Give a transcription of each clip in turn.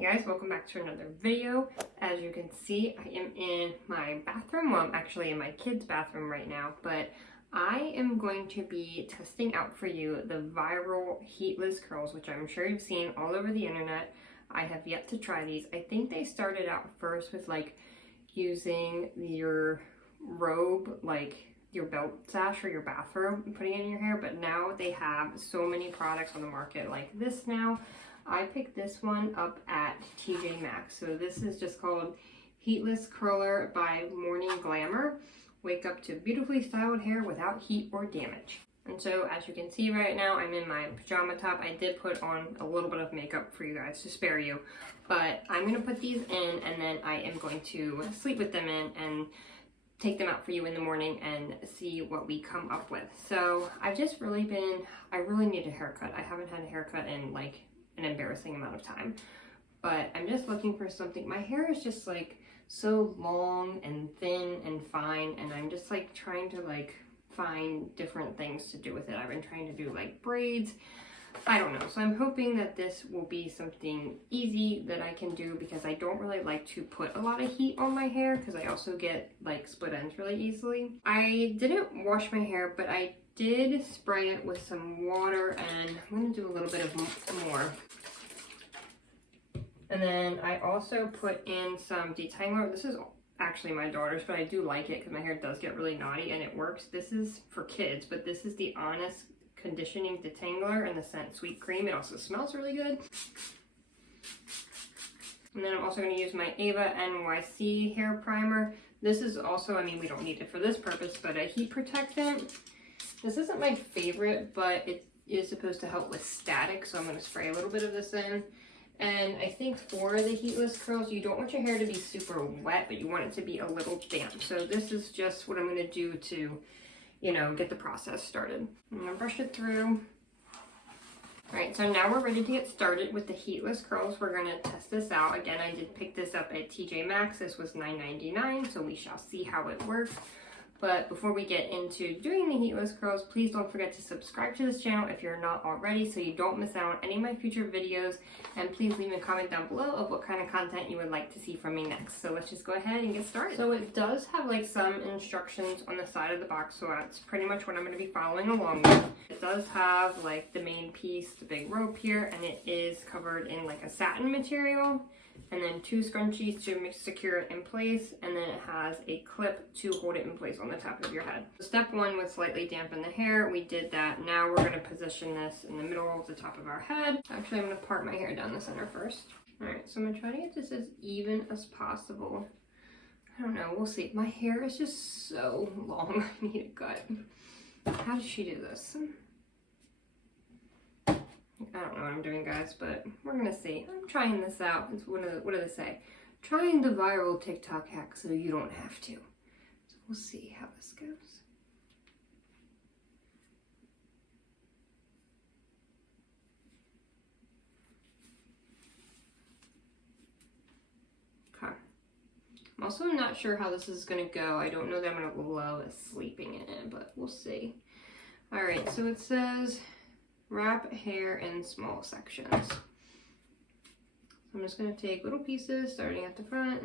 Hey guys, welcome back to another video. As you can see, I am in my bathroom. Well, I'm actually in my kids' bathroom right now, but I am going to be testing out for you the viral heatless curls, which I'm sure you've seen all over the internet. I have yet to try these. I think they started out first with like using your robe, like your belt sash or your bathrobe, and putting it in your hair, but now they have so many products on the market like this now. I picked this one up at TJ Maxx. So this is just called Heatless Curler by Morning Glamour. Wake up to beautifully styled hair without heat or damage. And so as you can see right now, I'm in my pajama top. I did put on a little bit of makeup for you guys to spare you, but I'm gonna put these in and then I am going to sleep with them in and take them out for you in the morning and see what we come up with. So I've just really I really need a haircut. I haven't had a haircut in like an embarrassing amount of time, but I'm just looking for something. My hair is just like so long and thin and fine, and I'm just like trying to like find different things to do with it. I've been trying to do like braids, I don't know. So I'm hoping that this will be something easy that I can do, because I don't really like to put a lot of heat on my hair because I also get like split ends really easily. I didn't wash my hair, but I did spray it with some water, and I'm going to do a little bit of more. And then I also put in some detangler. This is actually my daughter's, but I do like it because my hair does get really knotty and it works. This is for kids, but this is the Honest Conditioning Detangler in the scent Sweet Cream. It also smells really good. And then I'm also going to use my Ava NYC hair primer. This is also, I mean, we don't need it for this purpose, but a heat protectant. This isn't my favorite, but it is supposed to help with static, so I'm going to spray a little bit of this in. And I think for the heatless curls, you don't want your hair to be super wet, but you want it to be a little damp. So this is just what I'm going to do to, you know, get the process started. I'm going to brush it through. All right, so now we're ready to get started with the heatless curls. We're going to test this out. Again, I did pick this up at TJ Maxx. This was $9.99, so we shall see how it works. But before we get into doing the heatless curls, please don't forget to subscribe to this channel if you're not already, so you don't miss out on any of my future videos. And please leave a comment down below of what kind of content you would like to see from me next. So let's just go ahead and get started. So it does have like some instructions on the side of the box, so that's pretty much what I'm going to be following along with. It does have like the main piece, the big rope here, and it is covered in like a satin material. And then 2 scrunchies to secure it in place, and then it has a clip to hold it in place on the top of your head. So step 1 was slightly dampen the hair. We did that. Now we're going to position this in the middle of the top of our head. Actually, I'm going to part my hair down the center first. Alright, so I'm going to try to get this as even as possible. I don't know, we'll see. My hair is just so long. I need a cut. How does she do this? I don't know what I'm doing, guys, but we're gonna see. I'm trying this out. It's what do they say? Trying the viral TikTok hack so you don't have to. So we'll see how this goes. Okay. I'm also not sure how this is gonna go. I don't know that I'm gonna love sleeping in it, but we'll see. All right, so it says wrap hair in small sections. So I'm just going to take little pieces starting at the front.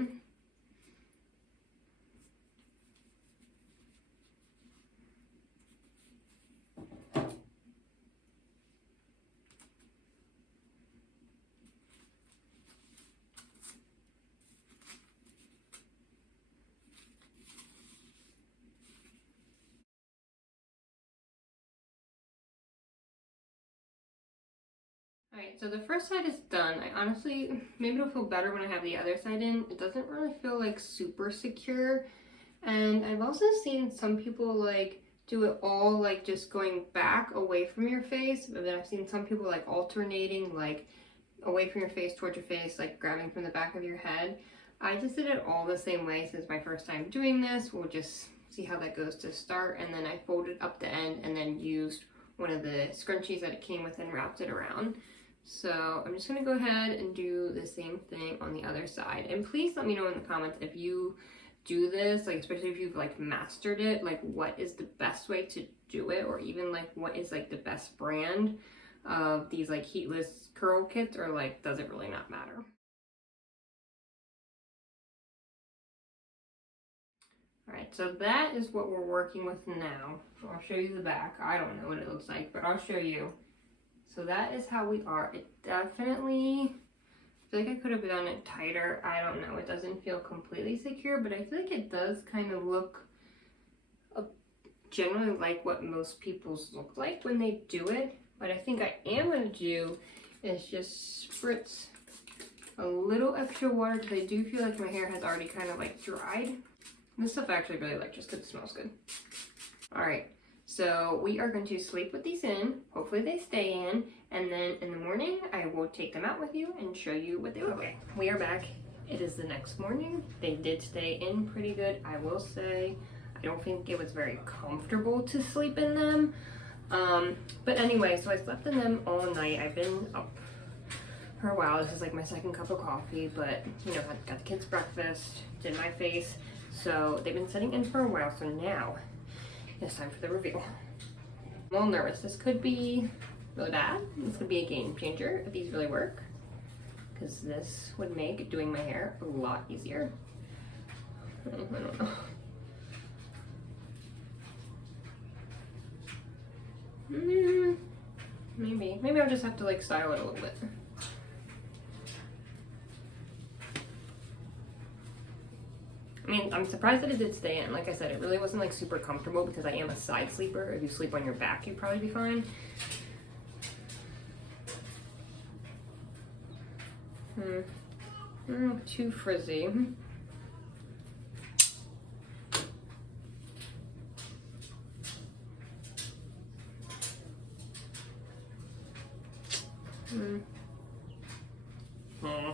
Alright, so the first side is done. I honestly, maybe it'll feel better when I have the other side in. It doesn't really feel like super secure. And I've also seen some people like do it all like just going back away from your face. But then I've seen some people like alternating like away from your face towards your face, like grabbing from the back of your head. I just did it all the same way since my first time doing this. We'll just see how that goes to start. And then I folded up the end and then used one of the scrunchies that it came with and wrapped it around. So I'm just going to go ahead and do the same thing on the other side. And please let me know in the comments if you do this, like especially if you've like mastered it, like what is the best way to do it, or even like what is like the best brand of these like heatless curl kits, or like does it really not matter? so that is what we're working with now. I'll show you the back. I don't know what it looks like, but I'll show you. So that is how we are. It definitely, I feel like I could have done it tighter. I don't know. It doesn't feel completely secure, but I feel like it does kind of look generally like what most people's look like when they do it. What I think I am going to do is just spritz a little extra water because I do feel like my hair has already kind of like dried. This stuff I actually really like just because it smells good. Alright, so we are going to sleep with these in. Hopefully they stay in. And then in the morning, I will take them out with you and show you what they look like. We are back. It is the next morning. They did stay in pretty good, I will say. I don't think it was very comfortable to sleep in them. But anyway, so I slept in them all night. I've been up for a while. This is like my second cup of coffee, but you know, I got the kids breakfast, did my face. So they've been sitting in for a while, so now it's time for the reveal. I'm a little nervous. This could be really bad. This could be a game changer if these really work, because this would make doing my hair a lot easier. I don't know. Maybe I'll just have to like style it a little bit. I mean, I'm surprised that it did stay in. Like I said, it really wasn't like super comfortable because I am a side sleeper. If you sleep on your back, you'd probably be fine. Too frizzy. Let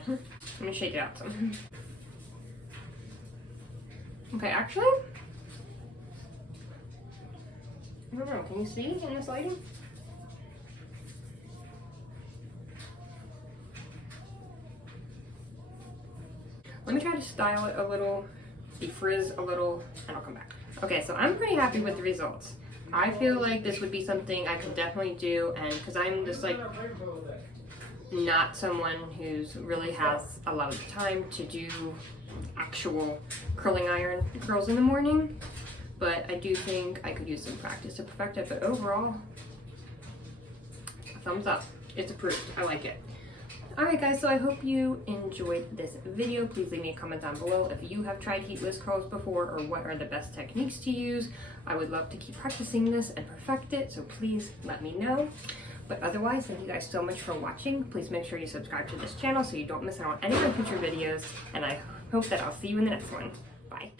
me shake it out some. Okay, actually, I don't know, can you see in this lighting? Let me try to style it a little, defrizz a little, and I'll come back. Okay, so I'm pretty happy with the results. I feel like this would be something I could definitely do, and because I'm just like not someone who's really has a lot of the time to do actual curling iron curls in the morning, but I do think I could use some practice to perfect it. But overall, thumbs up. It's approved. I like it. Alright guys, so I hope you enjoyed this video. Please leave me a comment down below if you have tried heatless curls before or what are the best techniques to use. I would love to keep practicing this and perfect it, so please let me know. But otherwise, thank you guys so much for watching. Please make sure you subscribe to this channel so you don't miss out on any of my future videos, and I hope that I'll see you in the next one. Bye.